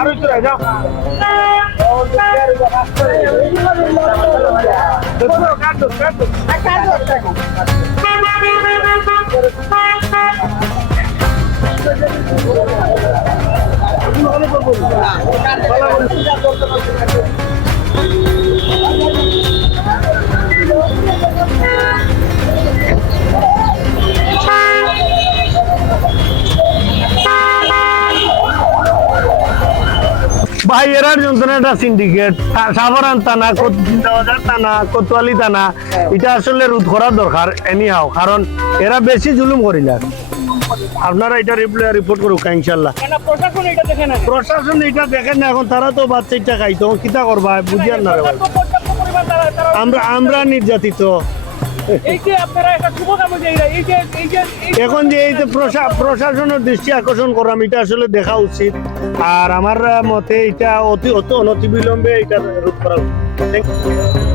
আরও চলে যাও Todo gato, gato. A casa, করব ভাই এরার যন্ত্রণাটা সিন্ডিকেট সাভারান থানা জিন্দাবাজার থানা কোতোয়ালি থানা এটা আসলে রোধ করা দরকার এনি হাও কারণ এরা বেশি জুলুম করিলা আপনারা এটা রিপোর্ট করুক ইনশাল্লাহ। প্রশাসন এটা দেখেন না এখন তারা তো বাচ্চাটা খাইতো কিতা করবা বুঝিয়ার না আমরা আমরা নির্যাতিত। এই যে আপনারা একটা এখন যে এই প্রশাসনের দৃষ্টি আকর্ষণ করাম এটা আসলে দেখা উচিত আর আমার মতে এটা অতি অতি অনতি বিলম্বে এটা রোধ করা উচিত.